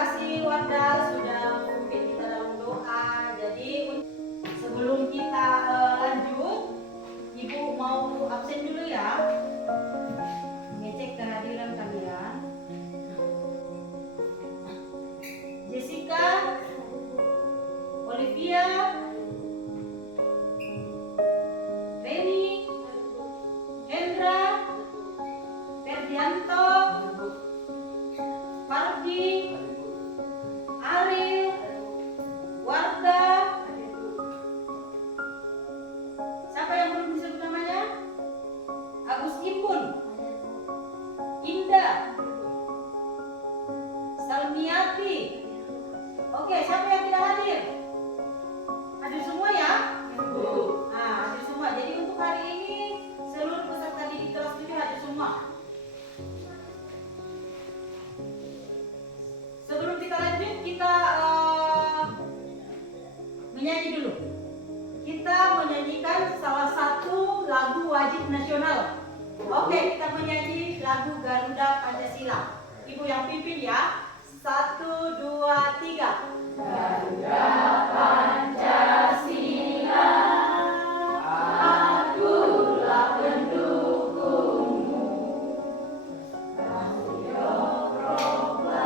kasih Wanda sudah memimpin kita dalam doa. Jadi sebelum kita lanjut, Ibu mau absen dulu ya, ngecek kehadiran kalian. Jessica, Olivia, Reni, Hendra, Ferdianto, Fardi, Ariel, Warda. Siapa yang belum disebut namanya? Agus Ipun, Indah, Salmiati. Oke, siapa yang tidak hadir? Hadir semua ya? Nah, hadir semua. Jadi untuk hari ini seluruh peserta didik kelas 7 hadir semua. Sebelum kita lanjut, kita menyanyi dulu. Kita menyanyikan salah satu lagu wajib nasional. Oke, kita menyanyi lagu Garuda Pancasila. Ibu yang pimpin ya. 1, 2, 3. Garuda Pancasila, akulah pendukungmu. Radio proklamasi,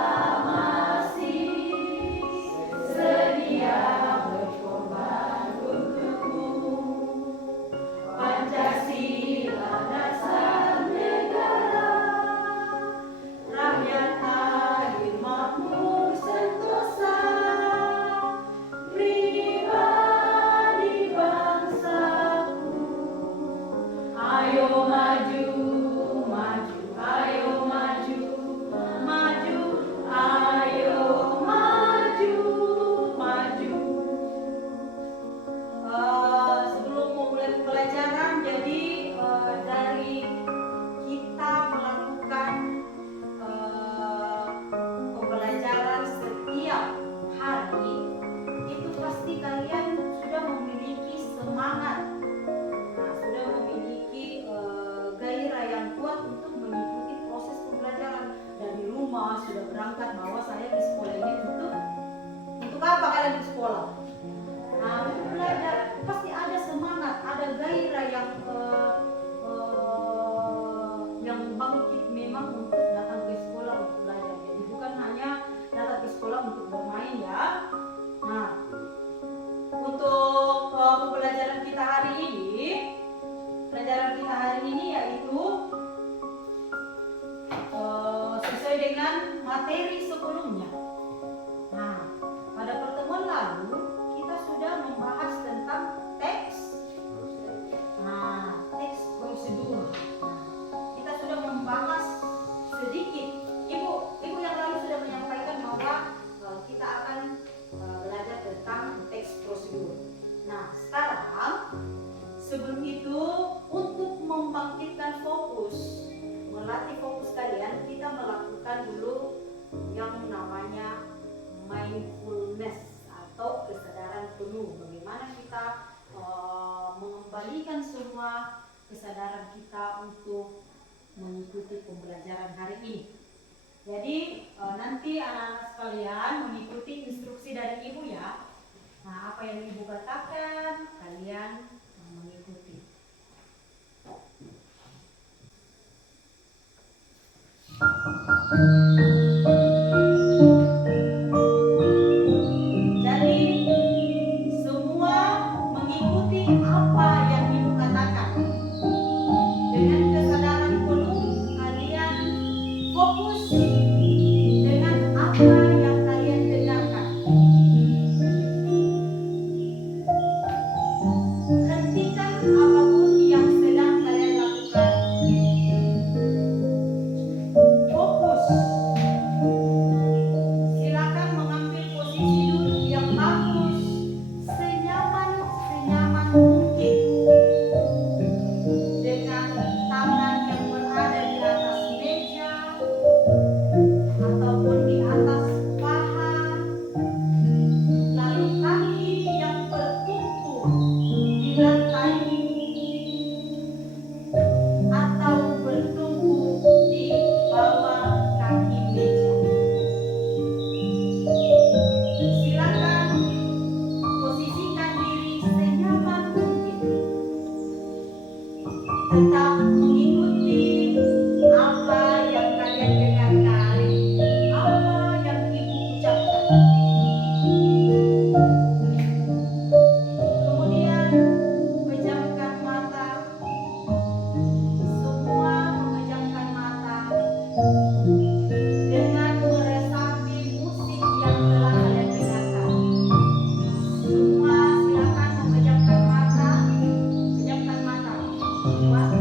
sedia berkorban untukmu. Pancasila dasar negara, rakyat adil makmur sentosa, pribadi bangsaku. Ayo maju, maju, ayo maju, maju, ayo maju, maju. Sebelum memulai pembelajaran, jadi dari kita melakukan pembelajaran setiap hari, itu pasti kalian sudah memiliki semangat, sudah memiliki gairah yang kuat untuk mengikuti proses pembelajaran. Dari rumah sudah berangkat bahwa saya di sekolah ini untuk apa kalian di sekolah? Nah, untuk belajar pasti ada semangat, ada gairah yang bangkit memang untuk datang ke sekolah untuk belajar. Jadi bukan hanya datang ke sekolah untuk bermain ya. Nah, untuk pembelajaran kita hari ini, yaitu sesuai dengan materi sebelumnya. Nah, pada pertemuan lalu kita sudah membahas tentang teks prosedur. Kita sudah membahas sedikit. Ibu yang lalu sudah menyampaikan bahwa kita akan belajar tentang teks prosedur. Nah, sekarang sebelum itu, untuk membangkitkan fokus, melatih fokus kalian, kita melakukan dulu yang namanya mindfulness atau kesadaran penuh. Bagaimana kita mengembalikan semua kesadaran kita untuk mengikuti pembelajaran hari ini. Jadi nanti anak-anak sekalian mengikuti instruksi dari ibu ya. Nah, apa yang ibu katakan kalian mengikuti. Jadi semua mengikuti apa yang ibu katakan. Dengan kesadaran penuh kalian fokus dengan apa yang kalian dengarkan. Hentikan apapun yang sedang kalian lakukan. Fokus Kemudian pejamkan mata, semua memejamkan mata dengan meresapi musik yang telah kalian dengarkan. Semua silakan memejamkan mata, pejamkan mata. Coba.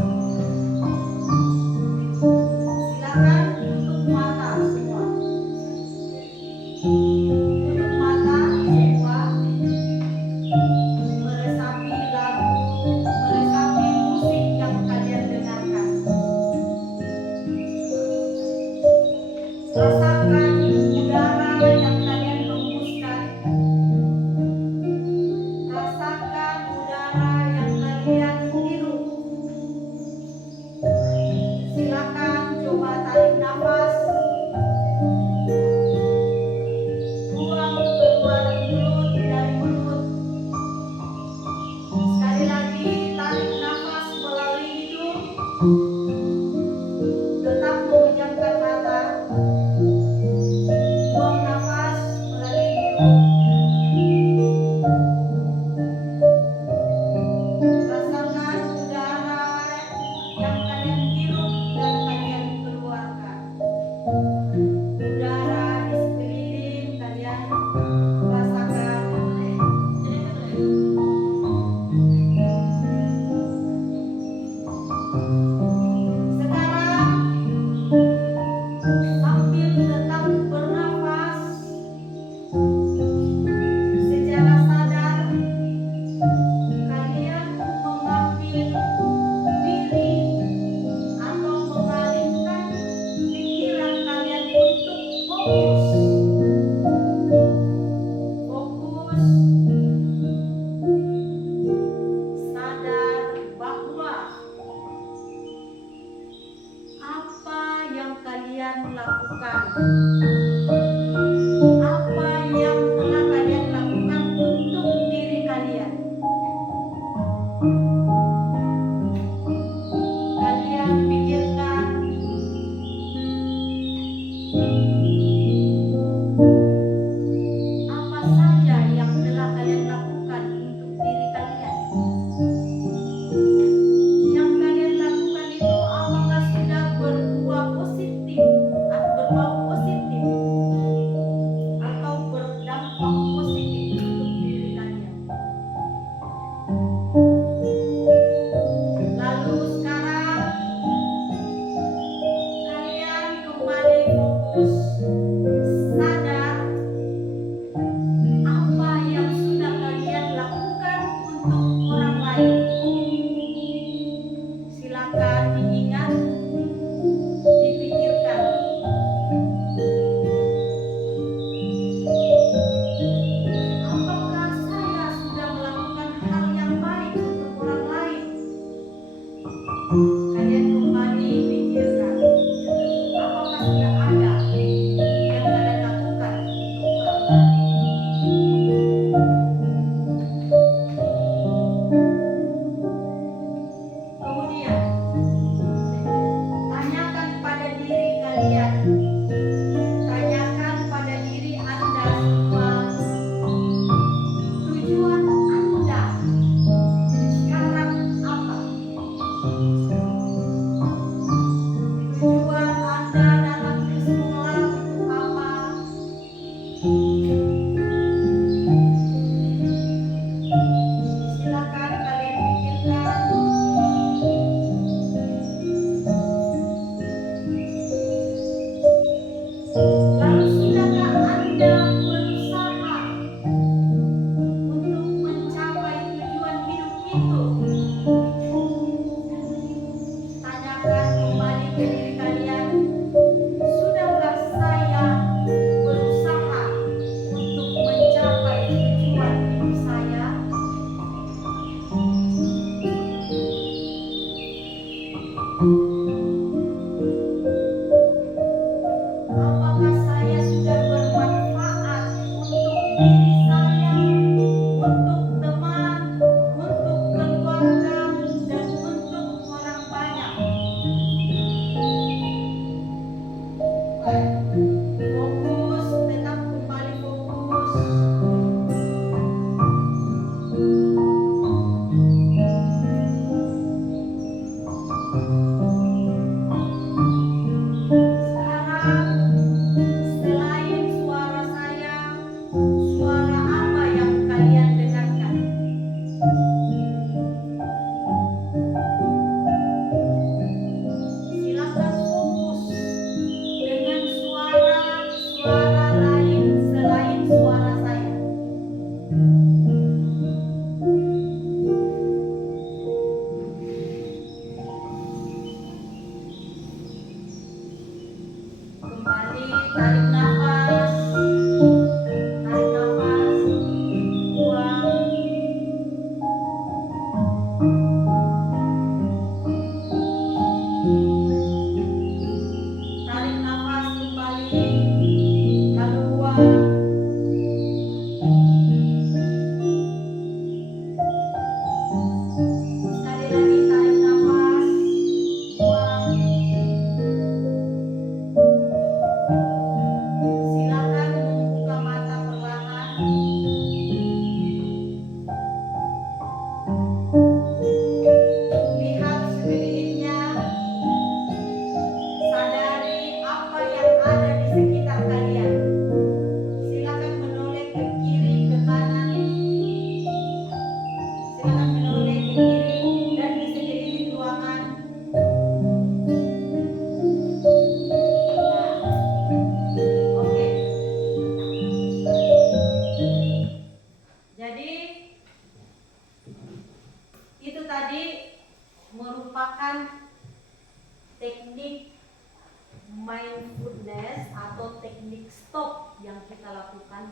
Silakan tutup mata semua. Tutup mata semua. Meresapi lagu, meresapi musik yang kalian dengarkan. Rasakan udara yang kalian hembuskan. Rasakan udara yang kalian hirup. Silakan coba tarik nafas. Buang keluar mulut dari mulut. Sekali lagi tarik nafas melalui hidung. Tetap memejamkan mata. Buang nafas melalui hidung. Rasakan udara yang kalian hirup dan kalian keluarkan. Udara di sekeliling kalian rasakan. Sekarang sambil tetap bernafas,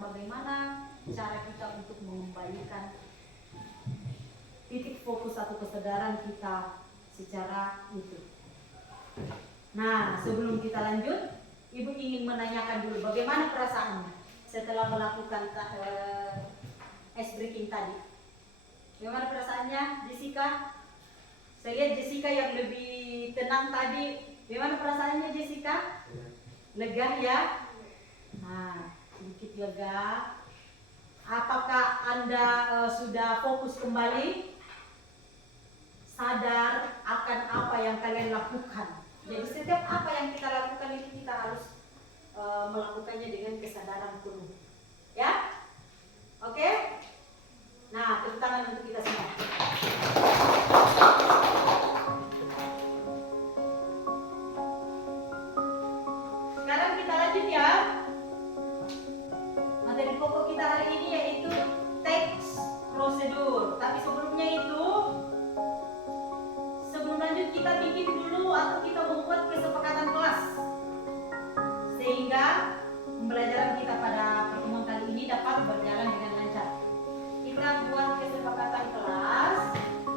bagaimana cara kita untuk mengembalikan titik fokus atau kesadaran kita secara itu. Nah, sebelum kita lanjut, Ibu ingin menanyakan dulu bagaimana perasaannya setelah melakukan ice breaking tadi. Bagaimana perasaannya, Jessica? Saya lihat Jessica yang lebih tenang tadi. Bagaimana perasaannya, Jessica? Lega ya? Nah, sedikit lega. Apakah Anda sudah fokus kembali? Sadar akan apa yang kalian lakukan. Jadi setiap apa yang kita lakukan itu kita harus melakukannya dengan kesadaran penuh. Ya? Oke? Nah, tepuk tangan untuk kita semua. Sekarang kita lanjut ya. Materi pokok kita hari ini yaitu teks prosedur. Tapi sebelumnya itu, sebelum lanjut kita bikin dulu atau kita membuat kesepakatan kelas sehingga pembelajaran kita pada pertemuan kali ini dapat berjalan dengan lancar. Kita buat kesepakatan kelas.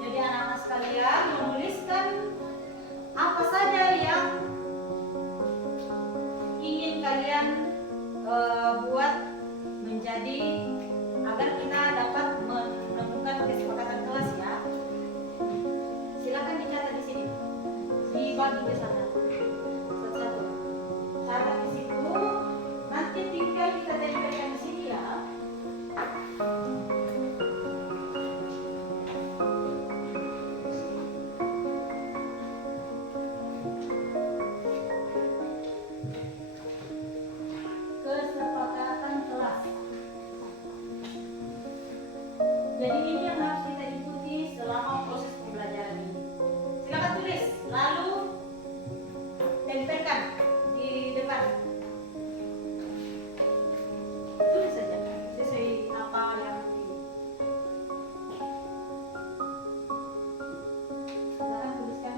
Jadi anak-anak sekalian menuliskan apa saja yang ingin kalian buat menjadi agar kita dapat menemukan kesepakatan kelas ya. Silakan dicatat di sini, dibagi ke sana satu-satu. Catat di situ, nanti tinggal kita tempelkan di sini ya. Kesepakatan kelas. Jadi ini yang harus kita ikuti selama proses pembelajaran ini. Silakan tulis, lalu tempelkan di depan. Tulis saja sesuai apa yang silakan tuliskan.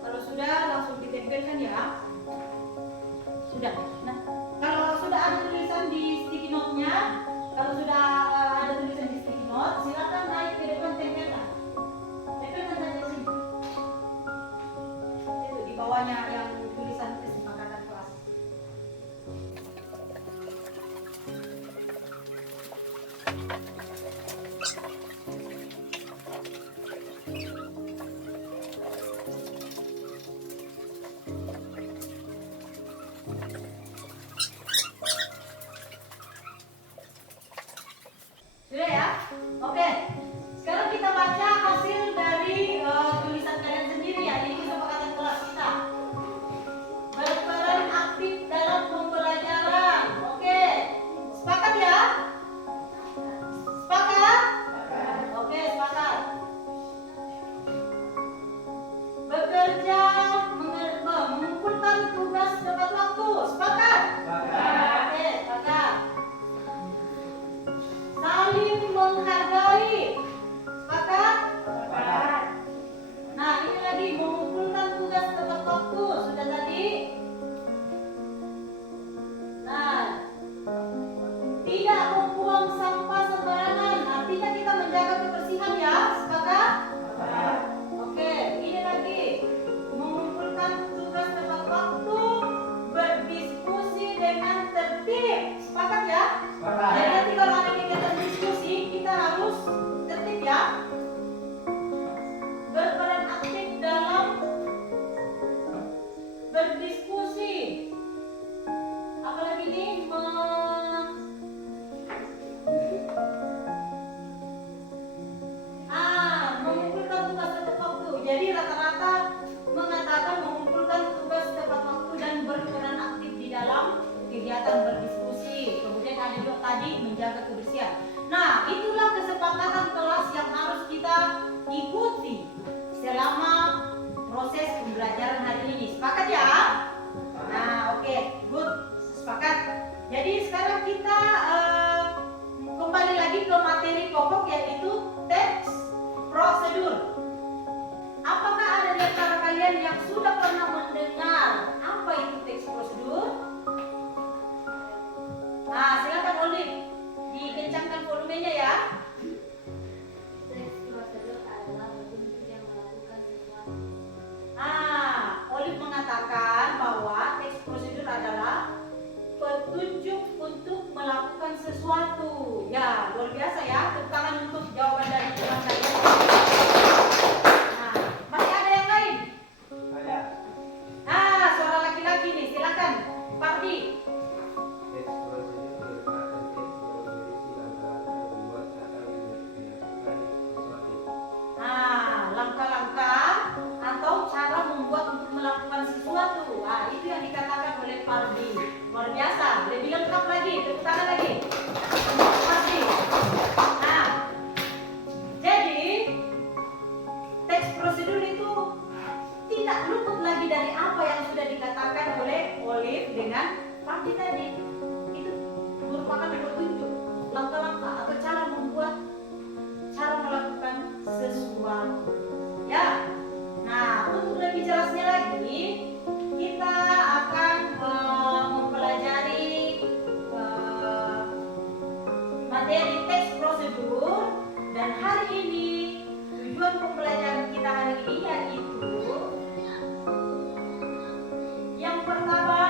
Kalau sudah langsung ditempelkan ya. Sudah. Nah, kalau sudah ada tulisan di sticky note-nya, kalau sudah ada tulisan di sticky note, silakan naik ke depan tempelkan. Tempelkan saja sini. Itu di bawahnya yang tulisan kesepakatan kelas. Sudah ya? Oke. Sekarang kita baca hasil dari tulisan kalian sendiri ya. Ini kesepakatan kelas kita. Berperan aktif dalam pembelajaran. Oke. Sepakat ya? Sepakat? Oke, sepakat. Bekerja mengumpulkan tugas tepat waktu. Sepakat? Oke, sepakat. Saling menghargai. Sepakat? Sepakat. Nah, ini lagi mengumpulkan tugas tepat waktu. Sudah tadi? Nah, tidak membuang sampah sembarangan. Artinya kita menjaga kebersihan ya. Sepakat? Sepakat. Oke, ini lagi mengumpulkan tugas tepat waktu, berdiskusi dengan tertib. Sepakat ya? Sepakat. Jadi nanti kalau ada kegiatan diskusi kita harus tertib ya. Berperan aktif dalam berdiskusi. Apalagi nih mengumpulkan tugas tepat waktu. Jadi rata-rata mengatakan mengumpulkan tugas tepat waktu dan berperan aktif di dalam kegiatan berdiskusi. Kemudian ada juga tadi menjaga kebersihan. Nah, itulah kesepakatan kelas yang harus kita ikuti selama proses pembelajaran hari ini. Sepakat ya? Nah, oke, good, sepakat. Jadi sekarang kita kembali lagi ke materi pokok yaitu teks prosedur. Apakah ada di antara kalian tidak luput lagi dari apa yang sudah dikatakan oleh Olive dengan Pandi tadi. Itu merupakan petunjuk langkah-langkah atau cara melakukan sesuatu. Ya. Nah, untuk lebih jelasnya lagi, kita akan mempelajari materi teks prosedur, dan hari ini tujuan pembelajaran kita hari ini yaitu yang pertama,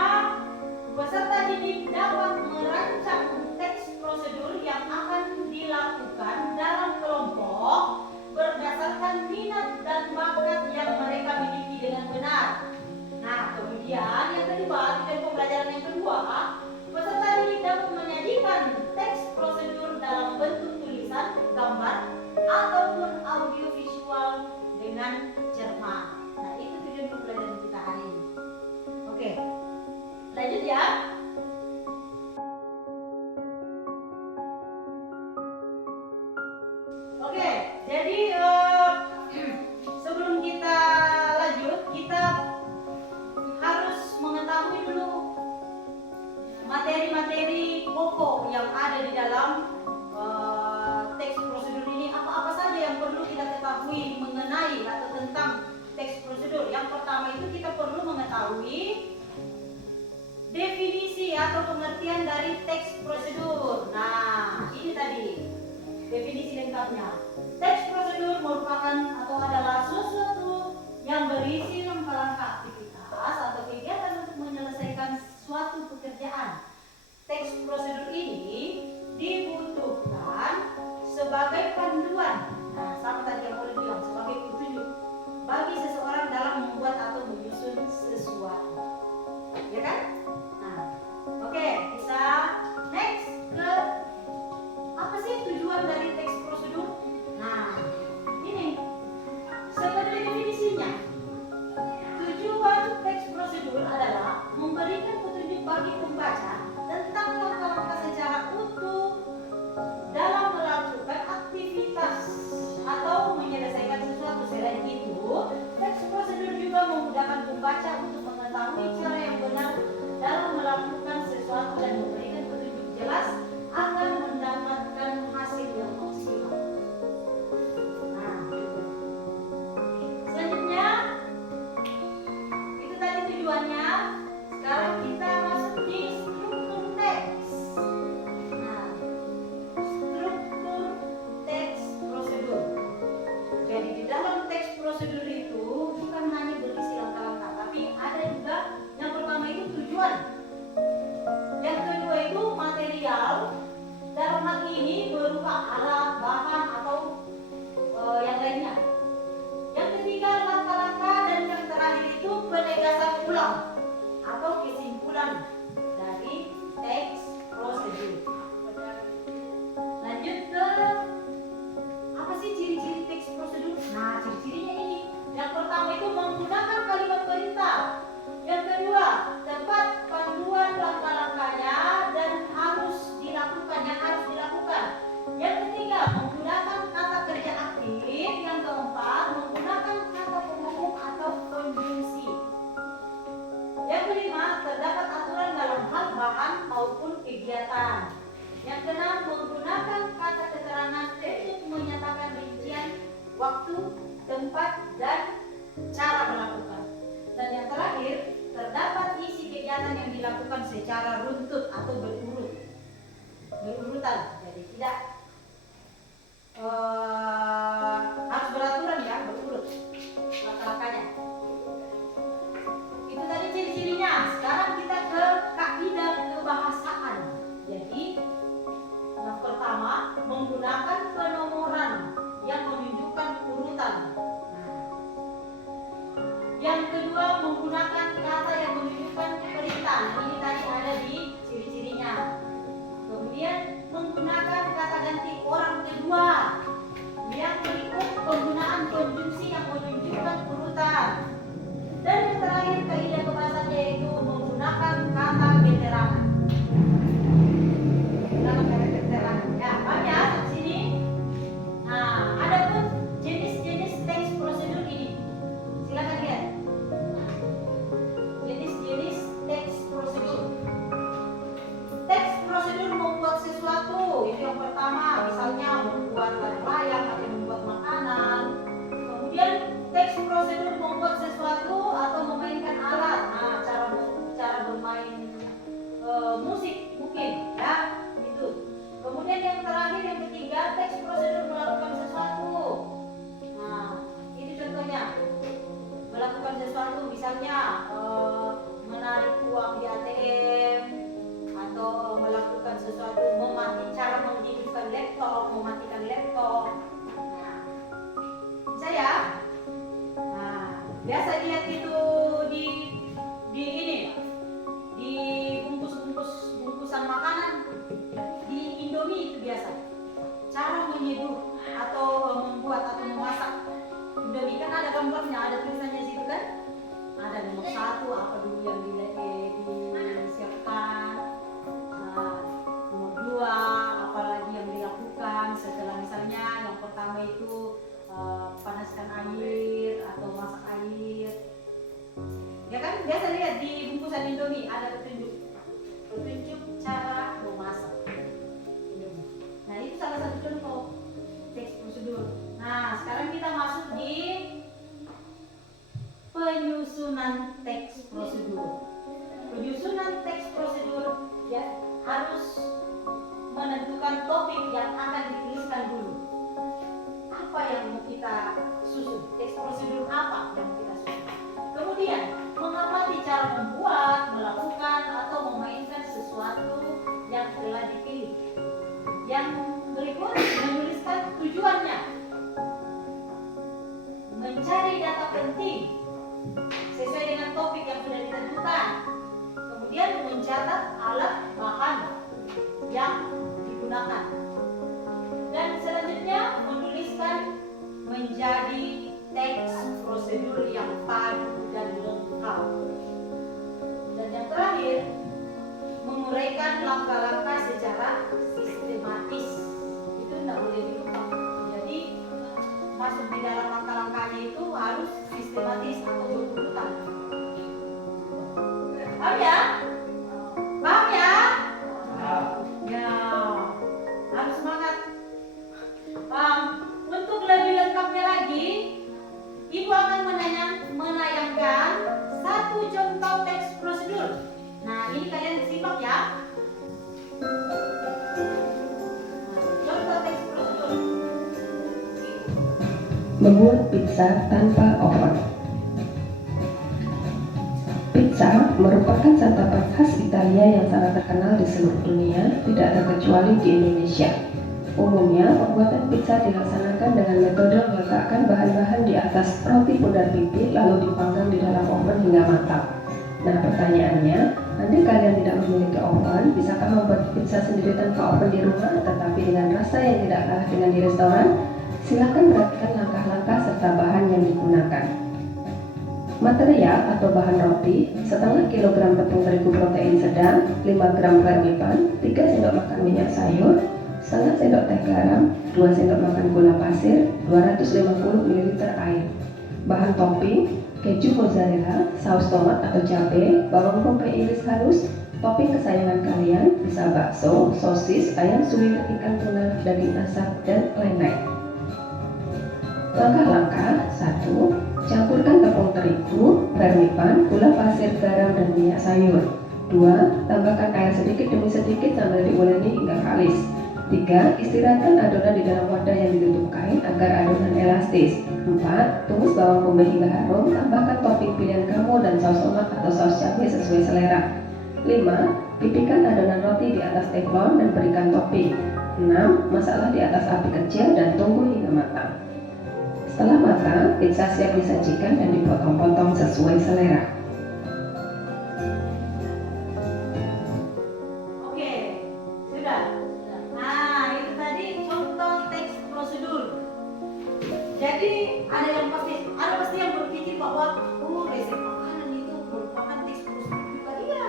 peserta didik dapat merancang teks prosedur yang akan dilakukan dalam kelompok berdasarkan minat dan bakat yang mereka miliki dengan benar. Nah, kemudian yang kedua, tujuan pembelajaran yang kedua, peserta didik dapat menyajikan teks prosedur dalam bentuk tulisan, gambar, ataupun audio visual dengan cermat. Nah, itu tujuan pembelajaran kita hari ini. Oke, lanjut ya. Oke, jadi sebelum kita lanjut, kita harus mengetahui dulu materi-materi pokok yang ada di dalam teks prosedur ini. Apa-apa saja yang perlu kita ketahui mengenai atau tentang teks prosedur. Yang pertama itu kita perlu mengetahui definisi atau pengertian dari teks prosedur. Nah, ini tadi definisi lengkapnya. Teks prosedur merupakan atau adalah sesuatu yang berisi langkah-langkah aktivitas atau kegiatan untuk menyelesaikan suatu pekerjaan. Teks prosedur ini dibutuhkan sebagai panduan. Nah, sama tadi yang boleh bilang, sebagai petunjuk bagi seseorang dalam membuat atau menyusun sesuatu. Ya kan? Nah, oke, bisa next ke apa sih tujuan dari teks prosedur? Nah, ini sebagai definisinya. Tujuan teks prosedur adalah memberikan petunjuk bagi pembaca tentang langkah-langkah secara utuh dalam melakukan aktivitas atau menyelesaikan sesuatu. Selain itu, teks prosedur juga memudahkan pembaca untuk mengetahui cara yang benar dalam melakukan sesuatu dan memberikan petunjuk jelas agar mendapatkan hasil yang maksimal. Nah, selanjutnya itu tadi tujuannya. Sekarang kita masuk di struktur teks. Nah, struktur teks prosedur. Jadi di dalam teks prosedur itu bukan hanya berisi langkah-langkah, tapi ada juga yang pertama itu tujuan. Yang kedua itu material. Dalam hal ini berupa alat, bahan, atau yang lainnya. Yang ketiga langkah-langkah, dan yang terakhir itu penegasan ulang atau kesimpulan dari teks prosedur. Lanjut ke apa sih ciri-ciri teks prosedur? Nah, ciri-cirinya ini. Yang pertama itu menggunakan kalimat perintah. Yang kedua, tepat panduan langkah-langkahnya dan harus dilakukan. Yang ketiga, menggunakan kata kerja aktif. Yang keempat, menggunakan kata penghubung atau konjungsi. Yang kelima, terdapat aturan dalam hal bahan maupun kegiatan. Yang keenam, menggunakan kata keterangan untuk menyatakan rincian waktu, tempat, dan cara melakukan. Dan yang terakhir, terdapat isi kegiatan yang dilakukan secara runtut atau berurutan. Jadi tidak harus beraturan ya, berurut langkah-langkahnya. Itu tadi ciri-cirinya. Sekarang kita ke kaidah kebahasaan. Jadi yang pertama, menggunakan penomoran yang menunjukkan urutan. Yang kedua, menggunakan kata yang menunjukkan perintah. Ini tadi ada di ciri-cirinya. Kemudian menggunakan kata ganti orang kedua. Yang berikut penggunaan konjungsi yang menunjukkan urutan. Dan yang terakhir kaidah kebahasaan yaitu menggunakan kata keterangan. Menggunakan kata keterangan. Ya, banyak di sini. Nah, ada pun jenis-jenis teks prosedur ini. Silakan lihat. lihat itu di ini, di bungkusan makanan di Indomie itu biasa cara menyeduh atau membuat atau memasak Indomie, kan ada gambarnya, ada tulisannya situ kan, ada nomor 1 apa dulu yang disiapkan, nomor 2 apalagi yang dilakukan setelah, misalnya yang pertama itu panaskan air atau masak air, ya kan biasa lihat di bungkusan Indomie ada petunjuk cara memasak. Nah itu salah satu contoh teks prosedur. Nah sekarang kita masuk di penyusunan teks prosedur. Penyusunan teks prosedur ya harus menentukan topik yang akan dituliskan dulu. Apa yang mau kita susun? Teks prosedur apa yang mau kita susun? Kemudian mengamati cara membuat, melakukan atau memainkan sesuatu yang telah dipilih. Yang berikut menuliskan tujuannya. Mencari data penting sesuai dengan topik yang sudah ditentukan. Kemudian mencatat alat bahan yang digunakan. Dan selanjutnya menuliskan menjadi teks prosedur yang padu dan lengkap. Dan yang terakhir, menguraikan langkah-langkah secara sistematis. Itu tidak boleh dilupa. Jadi masuk di dalam langkah-langkahnya itu harus sistematis atau berurutan. Paham ya? Paham ya? Ya, harus semangat. Paham? Untuk lebih lengkapnya lagi, Ibu akan menayangkan satu contoh teks prosedur. Nah, ini kalian simak ya. Contoh teks prosedur. Membuat pizza tanpa oven. Pizza merupakan santapan khas Italia yang sangat terkenal di seluruh dunia, tidak terkecuali di Indonesia. Umumnya, pembuatan pizza dilaksanakan dengan metode meletakkan bahan-bahan di atas roti bundar pipi lalu dipanggang di dalam oven hingga matang. Nah, pertanyaannya, andai kalian tidak memiliki oven, bisakah membuat pizza sendiri tanpa oven di rumah, tetapi dengan rasa yang tidak kalah dengan di restoran? Silakan perhatikan langkah-langkah serta bahan yang digunakan. Material atau bahan roti, setengah kilogram tepung terigu protein sedang, 5 gram vermipan, 3 sendok makan minyak sayur, setengah sendok teh garam, 2 sendok makan gula pasir, 250 ml air. Bahan topping, keju mozzarella, saus tomat atau cabai, bawang bombay iris halus, topping kesayangan kalian, bisa bakso, sosis, ayam suwir, ikan tuna, daging asap, dan lain-lain. Langkah-langkah: 1. Campurkan tepung terigu, vermipan, gula pasir, garam, dan minyak sayur. 2. Tambahkan air sedikit demi sedikit sambil diuleni hingga kalis. 3. Istirahatkan adonan di dalam wadah yang ditutup kain agar adonan elastis. 4. Tumis bawang bombay hingga harum, tambahkan topping pilihan kamu dan saus tomat atau saus cabai sesuai selera. 5. Pipihkan adonan roti di atas teflon dan berikan topping. 6. Masaklah di atas api kecil dan tunggu hingga matang. Setelah matang, pizza siap disajikan dan dipotong-potong sesuai selera. Oke, sudah. Nah, itu tadi contoh teks prosedur. Jadi ada pasti yang berpikir bahwa resep makanan itu merupakan teks prosedur juga, iya.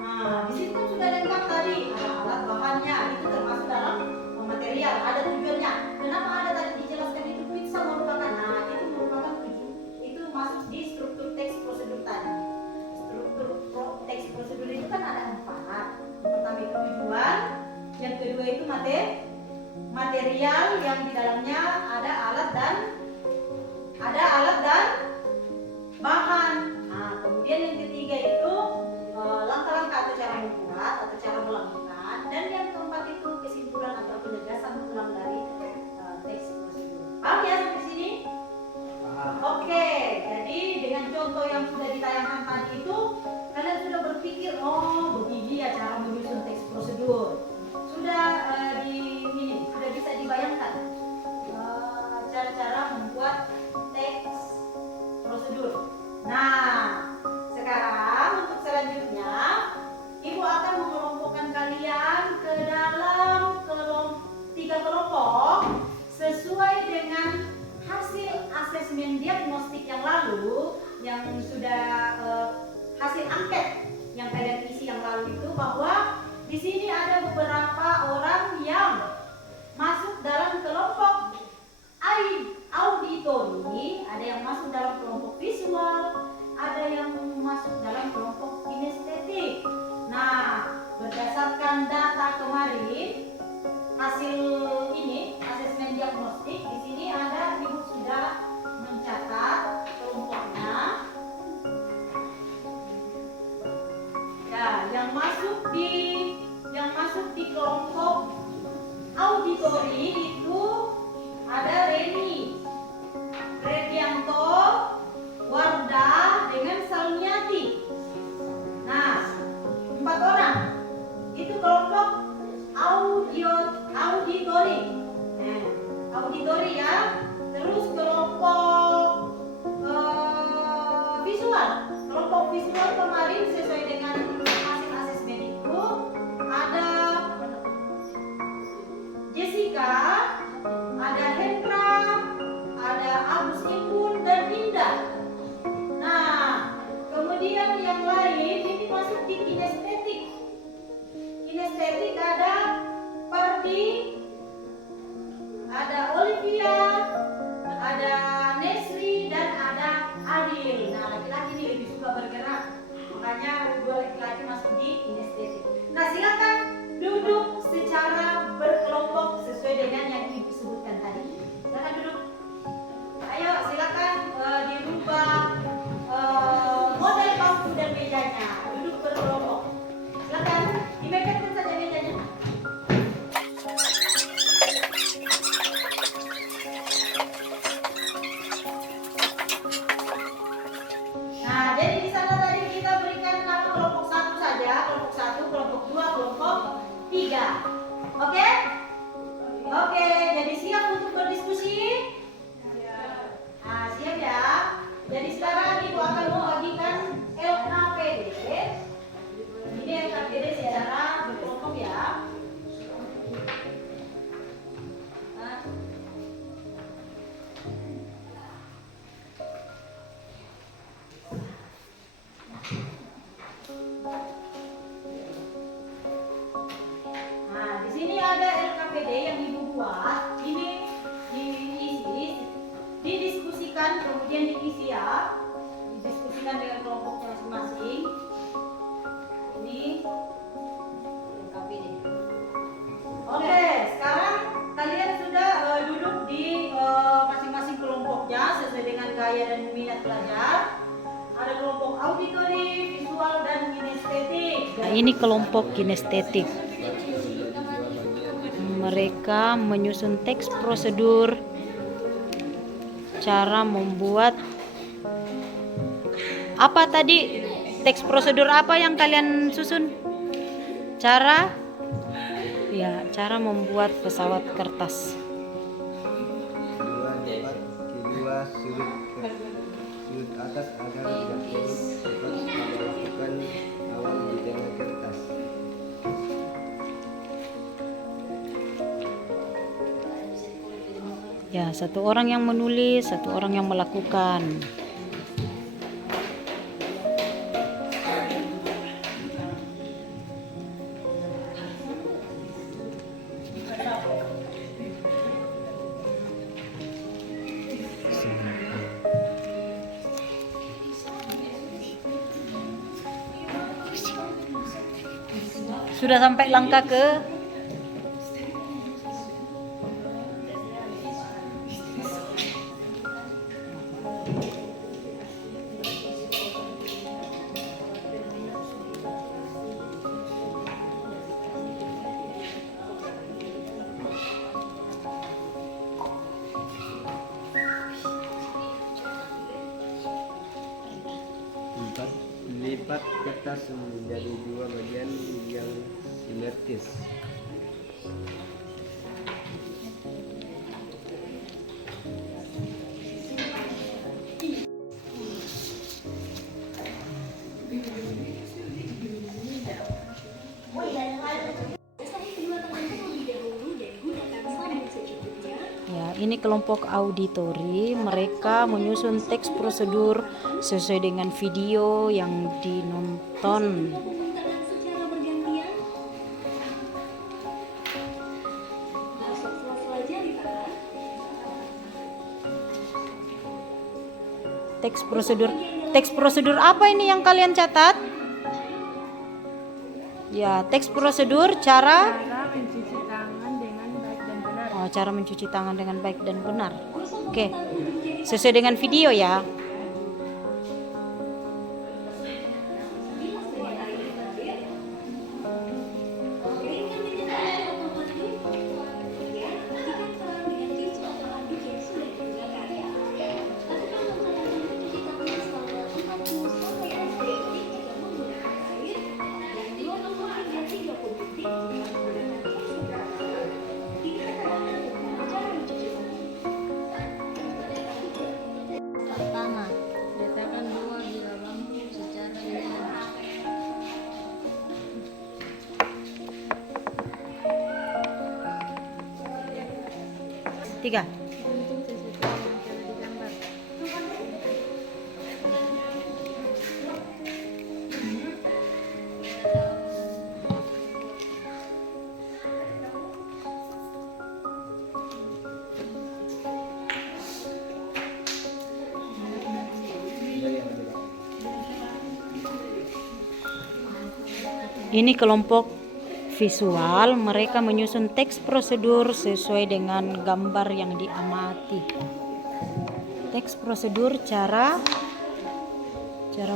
Nah, di situ kan sudah lengkap tadi, ada alat bahannya, itu termasuk dalam material, ada tujuannya. Kenapa ada tadi dijelaskan itu pizza merupakan? Nah, itu merupakan itu masuk di struktur teks prosedur tadi. Struktur teks prosedur itu kan ada 4. Yang pertama itu tujuan, yang kedua itu material yang di dalamnya ada alat dan bahan. Nah, kemudian yang ketiga itu langkah-langkah atau cara membuat atau cara melakukan, dan yang keempat itu kesimpulan atau penegasan ulang dari teks prosedur. Paham ya sampai sini? Oke, jadi dengan contoh yang sudah ditayangkan tadi itu kalian sudah berpikir, oh begini ya cara menyusun teks prosedur. Sudah sudah bisa dibayangkan cara-cara membuat teks prosedur. Nah, sekarang untuk selanjutnya Ibu akan mengelompokkan kalian ke dalam tiga kelompok sesuai dengan hasil asesmen diagnostik yang lalu, yang sudah hasil angket yang kalian isi yang lalu itu, bahwa di sini ada beberapa orang yang masuk dalam kelompok auditori, ada yang masuk dalam kelompok visual, ada yang masuk dalam kelompok kinestetik. Nah, berdasarkan data kemarin, hasil ini asesmen diagnostik, di sini ada, Ibu sudah mencatat kelompoknya. Ya, yang masuk di kelompok auditori itu ada Reni, Redianto, Warda dengan Salmiati. Nah, 4 orang itu kelompok auditori. Nah, auditori ya. Terus kelompok visual. Kelompok visual kemarin sesuai dengan hasil asesmen itu ada Jessica, ada Hendra, ada Agus Imbun dan Indah. Nah, kemudian yang lain ini masuk di kinestetik. Kinestetik ada Pardi, ada Olivia, ada Nesri, dan ada Adil. Nah, laki-laki ini lebih suka bergerak, makanya 2 laki-laki masuk di kinestetik. Nah, silakan duduk secara berkelompok sesuai dengan yang Ibu sebutkan tadi. Silakan duduk. Ayo, silakan dirubah model bangku dan mejanya. Duduk berkelompok. Silakan dimepetkan saja mejanya. Nah, jadi di sana tadi kita berikan nama kelompok 1 saja, kelompok 1, kelompok 2, kelompok 3. Oke? Oke, jadi siap untuk berdiskusi? Nah, siap ya. Jadi sekarang Ibu akan membagikan LKPD. Ini LKPD secara berkelompok ya. Nah. Nah, di sini ada LKPD yang Ibu buat. Ini diisi, didiskusikan, kemudian diisi ya. Didiskusikan dengan kelompoknya masing-masing. Ini LKPD. Oke, sekarang kalian sudah duduk di masing-masing kelompoknya sesuai dengan gaya dan minat belajar. Ada kelompok auditori, visual, dan kinestetik. Nah, ini kelompok kinestetik. Mereka menyusun teks prosedur, cara membuat apa tadi? Teks prosedur apa yang kalian susun? Cara membuat pesawat kertas. Kedua sudut atas agar tidak terus cepat melakukan awal di dalam kertas. Ya, 1 orang yang menulis, 1 orang yang melakukan. Sudah sampai langkah ke Lipat kertas menjadi 2 bagian yang simetris. ini kelompok auditori, mereka menyusun teks prosedur sesuai dengan video yang dinonton. Teks prosedur apa ini yang kalian catat? Ya, teks prosedur cara mencuci tangan dengan baik dan benar. Oh, cara mencuci tangan dengan baik dan benar. Oke. Sesuai dengan video ya. Pertama, letakkan 2 bilah lampu secara bergantian. Tiga. Gunting sesuai dengan cara digambar. Ini kelompok visual, mereka menyusun teks prosedur sesuai dengan gambar yang diamati. Teks prosedur cara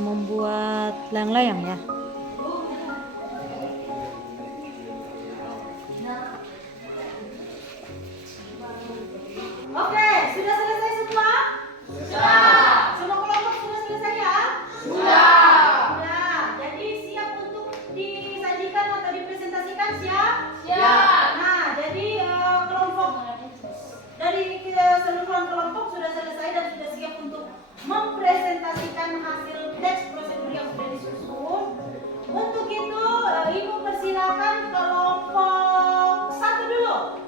membuat layang-layang ya. Oke, sudah selesai semua? Sudah. Semua kelompok sudah selesai ya? Sudah. Jadi siap untuk disajikan atau dipresentasikan, siap? Siap. Nah, jadi kelompok dari seluruh kelompok sudah selesai dan sudah siap untuk mempresentasikan hasil teks prosedur yang sudah disusun. Untuk itu, Ibu persilakan kelompok 1 dulu.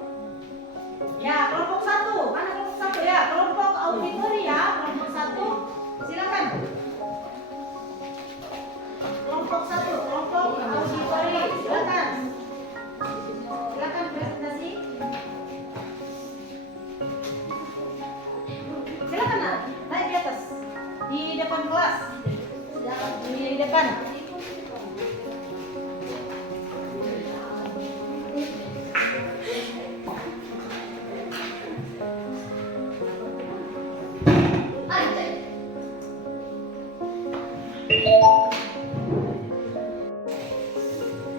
Ya, kelompok 1. Mana kelompok 1 ya? Kelompok auditori ya, kelompok 1. Silakan. Kelompok 1, kelompok auditori. Silakan. Silakan presentasi. Silakan naik di atas. Di depan kelas. Di depan.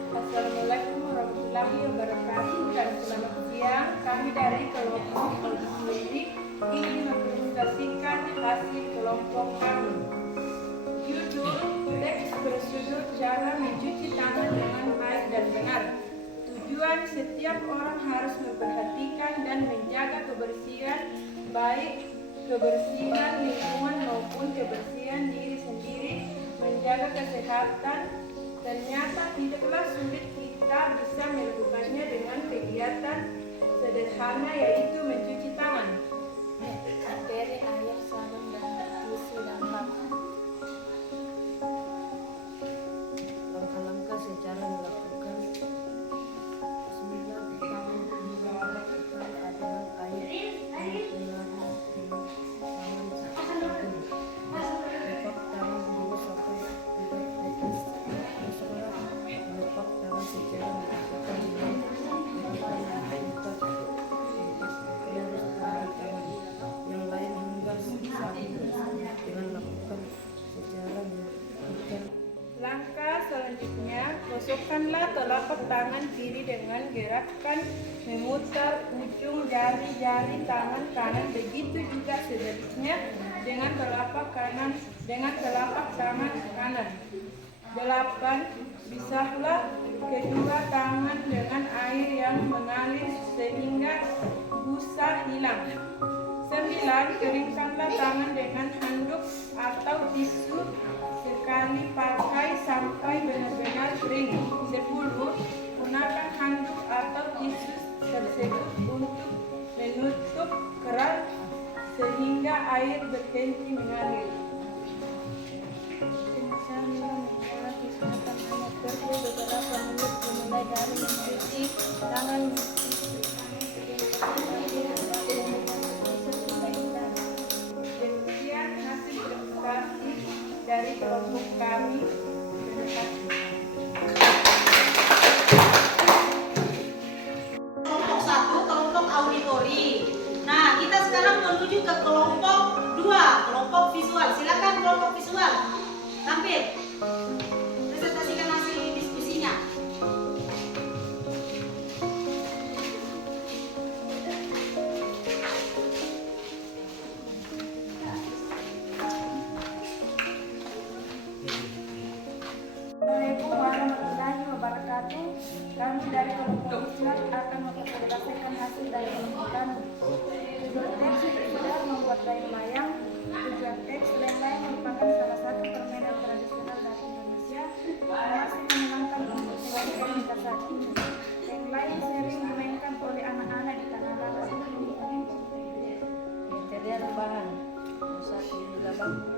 Assalamualaikum warahmatullahi wabarakatuh dan selamat siang. Kami dari kelompok auditori ingin mempresentasikan hasil kelompok kami. Judul teks prosedur cara mencuci tangan dengan baik dan benar. Tujuan setiap orang harus memperhatikan dan menjaga kebersihan, baik kebersihan lingkungan maupun kebersihan diri sendiri, menjaga kesehatan. Ternyata tidaklah sulit kita bisa melakukannya dengan kegiatan sederhana yaitu mencuci tangan. Materi air, sabun, dan tisu dampak. Langkah-langkah secara melakukan Bismillah. Pertama, melakukan adalah air mengalir di tangan satu. Lepak tangan dulu sampai tidak putus. Melepak tangan secara melakukan dengan tempat garis tangan yang lain hingga sabu dengan lakukan secara melakukan. Langkah selanjutnya, gosokkanlah telapak tangan kiri dengan gerakan memutar ujung jari-jari tangan kanan, begitu juga sebaliknya dengan telapak tangan kanan. 8. Pisahlah kedua tangan dengan air yang mengalir sehingga busa hilang. 9. Keringkanlah tangan dengan handuk atau tisu sekali pakai sampai benar-benar kering. 10. Gunakan handuk atau tisu tersebut untuk menutup keran tangan demikian hasil presentasi dari kelompok kami. Terima kasih. Kelompok 1, kelompok auditori. Nah, kita sekarang menuju ke kelompok 2, kelompok visual. Silakan kelompok visual. Tampil. Presentasikan hasil diskusinya. Assalamualaikum warahmatullahi wabarakatuh. Kami dari kelompok visual akan mempresentasikan hasil dari kelompok kami. Tujuan teks sudah membuat layang layang. Tujuan teks layang-layang merupakan salah satu permainan tradisional dari Indonesia yang masih menyenangkan untuk dilakukan hingga saat ini. Layang-layang sering dimainkan oleh anak-anak di tanah laut. Material bahan 1 gula bambu,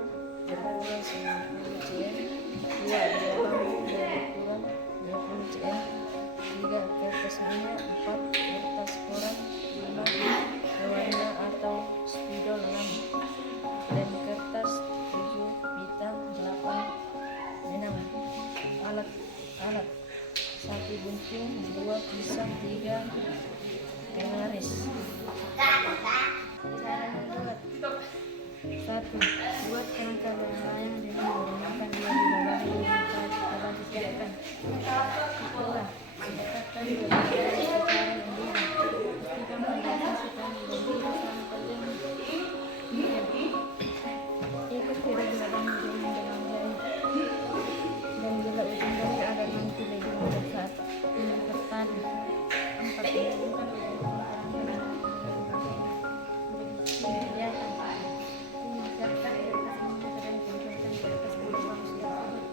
2 cm, 2 gula bambu dari ukuran 20 cm, 3 kertas minyak, 4 kertas koran, 5 pewarna atau spidol 6 dan kertas, 7 pita, 8 benang. Alat 1 gunting, 2 pisang, 3 penglaris. Cara membuat 1. Buat kerangka layang dengan menggunakan dua bilah bambu yang telah disediakan. 2. Letakkan dua bilah secara mendidih. Pastikan panggangan setelah mendidih selama terjadi. 3. Ikat tirai bilah bambu dengan benang jahit dan bilah ujung jari agar nanti lebih mudah saat mengikat tali. 4. Menggabungkan ujung kerangka dengan kelihatan. Siapkan kertas minyak dan kumpulkan di atas bilah bambu tersebut.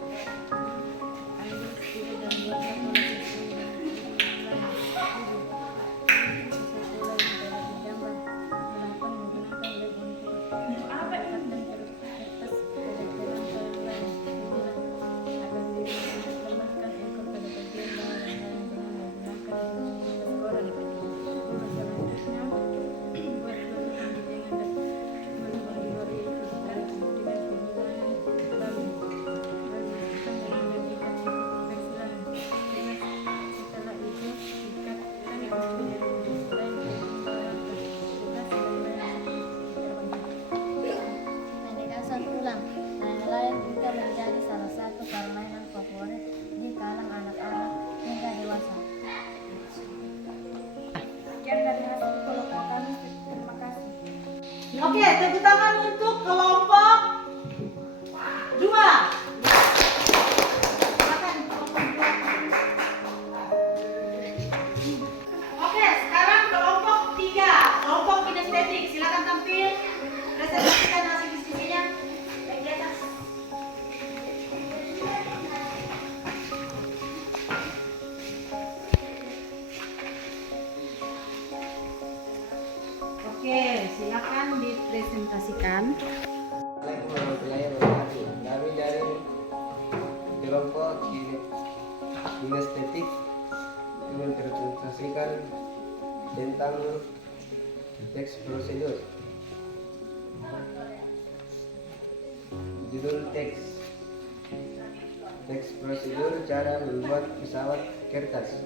Ambil spidol dan buat satu lagi spidol lain. 7. Satu lagi dalam gambar. 8. Menggunakan lem untuk meletakkan kertas pada jalan lain. 9. Agar ditambahkan ekor pada bagian bawah yang lain dengan menggunakan kertas koran. 10. Selanjutnya buat lubang di tengah dan lubang di luar itu dengan penggunaan lalu lanjutkan dengan menjadikan satu persilangan. 11. Setelah itu ikatkan menjadi lain dengan rata. 12. Penegasan ulang. Layang-layang juga menjadi salah satu permainan favorit di kalangan anak-anak hingga dewasa. Sekian dari hasil kelompok kami. Terima kasih. Oke, tepuk tangan untuk kelompok 2. Silakan kelompok 2. Oke, sekarang kelompok 3, kelompok kinestetik. Silakan tampil. Presentasikan hasil diskusinya. Baik di atas. Oke, silakan dipresentasikan. Assalamualaikum warahmatullahi wabarakatuh. Kami dari kelompok kinestetik mempresentasikan tentang teks prosedur. Judul teks prosedur cara membuat pesawat kertas.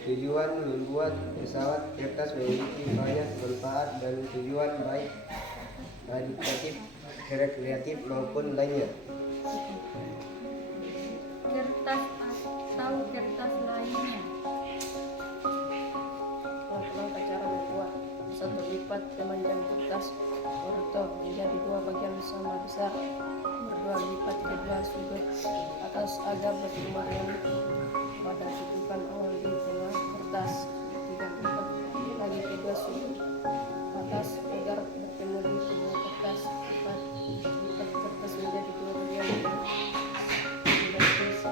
Tujuan membuat pesawat kertas memiliki banyak manfaat dan tujuan baik edukatif, rekreatif maupun lainnya. Kertas atau kertas lainnya. Langkah cara membuat. 1. Lipat kemanjang kertas orto menjadi 2 bagian sama besar. 2. Lipat kedua sudut atas agar bertemu dengan pada tutupan awal di tengah kertas. 3. Lipat lagi kedua sudut atas agar bertemu di tengah kertas. 4. Lipat kertas menjadi 2 bagian dengan garis.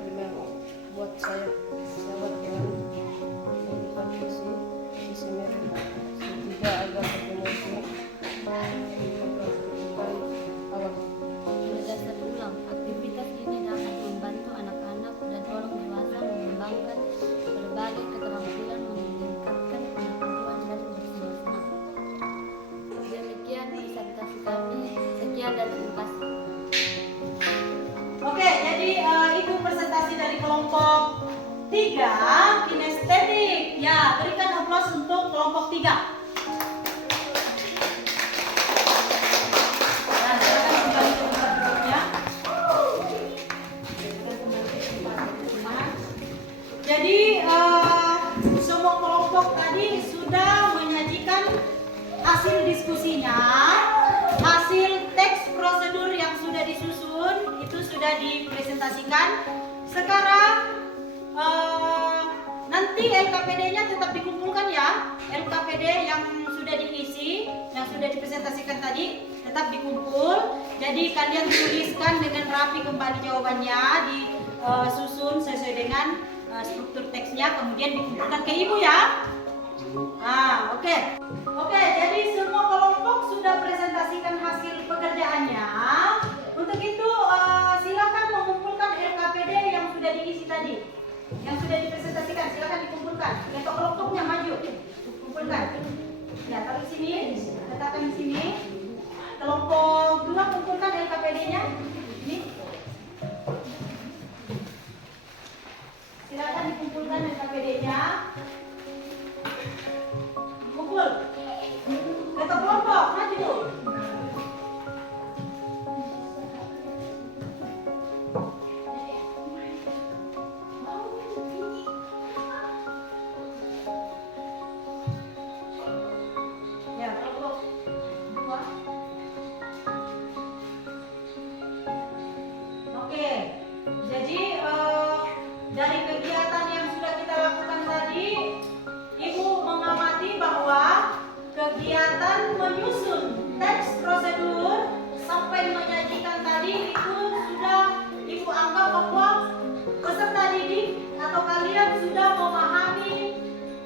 5. Buat sayap pesawat dengan melipat sisi merah. 3. Agar bertemu di tutupan awal. Berdasar ulang, aktivitas ini dapat membantu anak-anak dan orang dewasa mengembangkan berbagai keterampilan presentasi dari kelompok 3 kinestetik. Ya, berikan aplaus untuk kelompok 3. Nah, silakan kembali ke tempat duduknya. Jadi semua kelompok tadi sudah menyajikan hasil diskusinya, hasil teks prosedur yang sudah disusun itu sudah dipresentasikan. Sekarang nanti LKPD-nya tetap dikumpulkan ya. LKPD yang sudah diisi, yang sudah dipresentasikan tadi tetap dikumpul. Jadi kalian tuliskan dengan rapi kembali jawabannya, disusun sesuai dengan struktur teksnya, kemudian dikumpulkan ke ibu ya. Oke, jadi semua kelompok sudah presentasikan hasil pekerjaannya. Untuk itu silakan mengumpulkan LKPD yang sudah diisi tadi, yang sudah dipresentasikan. Silakan dikumpulkan. Kelompok kelompoknya maju, kumpulkan. Ya, taruh sini, letakkan di sini. Kelompok 2 kumpulkan LKPD-nya. Ini. Silakan dikumpulkan LKPD-nya. Kumpul. Ketua kelompok maju. Ya, kelompok 2. Oke. Jadi dari kegiatan yang sudah kita lakukan tadi, Ibu mengamati bahwa kegiatan menyusun teks prosedur sampai menyajikan tadi itu sudah Ibu anggap bahwa peserta didik atau kalian sudah memahami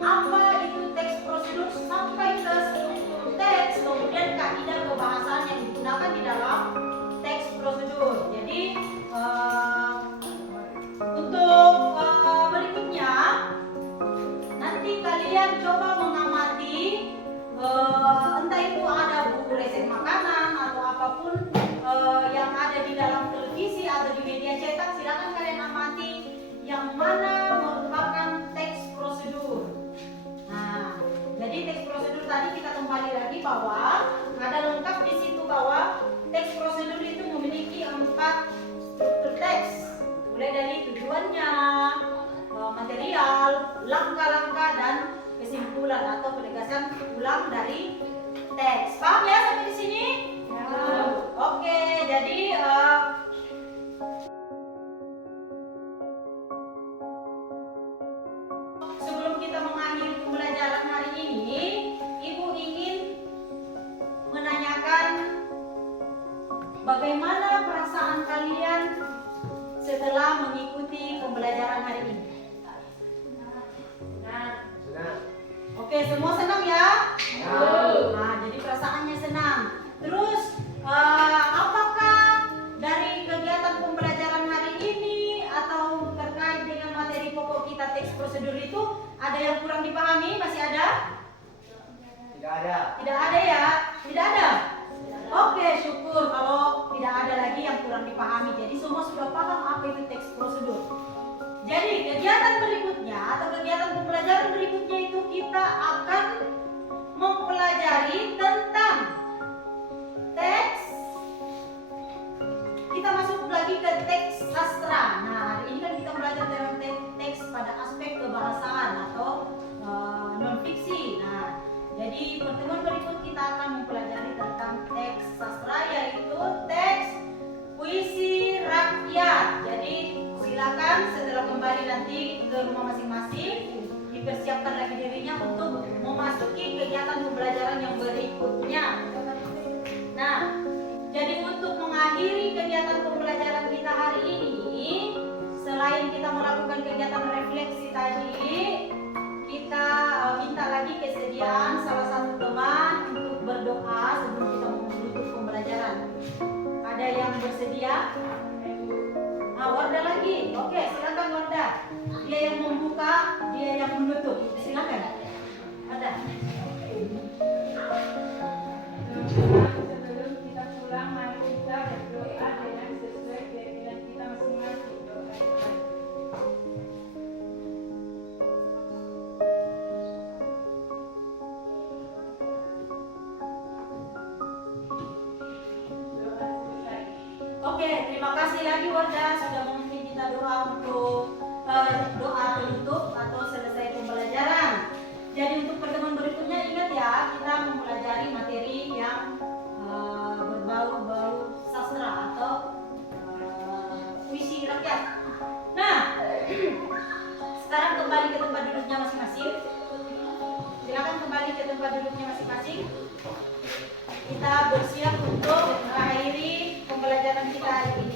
apa itu teks prosedur sampai ke struktur teks, kemudian kaidah kebahasaan yang digunakan di dalam teks prosedur. Jadi untuk berikutnya nanti kalian coba mengamati, entah itu ada buku resep makanan atau apapun yang ada di dalam televisi atau di media cetak. Silakan kalian amati yang mana merupakan teks prosedur. Nah, jadi teks prosedur tadi kita kembali lagi bahwa ada lengkap di situ bahwa teks prosedur itu memiliki 4 struktur teks, mulai dari tujuannya, material, langkah-langkah, dan kesimpulan atau penegasan ulang dari teks. Paham ya sampai di sini? Ya. Oke, jadi sebelum kita mengakhiri pembelajaran hari ini, Ibu ingin menanyakan bagaimana perasaan kalian setelah mengikuti pembelajaran hari ini. Oke, semua senang ya? Nah, jadi perasaannya senang. Terus, apakah dari kegiatan pembelajaran hari ini atau terkait dengan materi pokok kita teks prosedur itu ada yang kurang dipahami? Masih ada? Tidak ada. Tidak ada ya? Tidak ada? Oke, syukur kalau tidak ada lagi yang kurang dipahami. Jadi semua sudah paham apa itu teks prosedur. Jadi kegiatan berikutnya atau kegiatan pembelajaran berikutnya itu kita akan mempelajari tentang teks. Kita masuk lagi ke teks sastra. Nah, hari ini kan kita belajar tentang teks pada aspek kebahasaan atau non-fiksi. Nah, jadi pertemuan berikut kita akan mempelajari tentang teks sastra, yaitu teks puisi rakyat. Jadi silakan setelah kembali nanti ke rumah masing-masing dipersiapkan lagi dirinya untuk memasuki kegiatan pembelajaran yang berikutnya. Nah, jadi untuk mengakhiri kegiatan pembelajaran kita hari ini, selain kita melakukan kegiatan refleksi tadi, kita minta lagi kesediaan salah satu teman untuk berdoa sebelum kita menutup pembelajaran. Ada yang bersedia? Wardah lagi. Oke, silakan Wardah. Dia yang membuka, dia yang menutup. Silakan. Ada. Sebelum kita pulang, mari kita berdoa dengan sesuai keyakinan kita masing-masing. Oke, terima kasih lagi Wardah sudah memimpin kita doa untuk doa penutup atau selesai pembelajaran. Jadi untuk pertemuan berikutnya ingat ya, kita mempelajari materi yang berbau-bau sastra atau puisi rakyat. Nah, sekarang kembali ke tempat duduknya masing-masing. Silakan kembali ke tempat duduknya masing-masing. Kita bersiap untuk mengakhiri pembelajaran kita hari ini.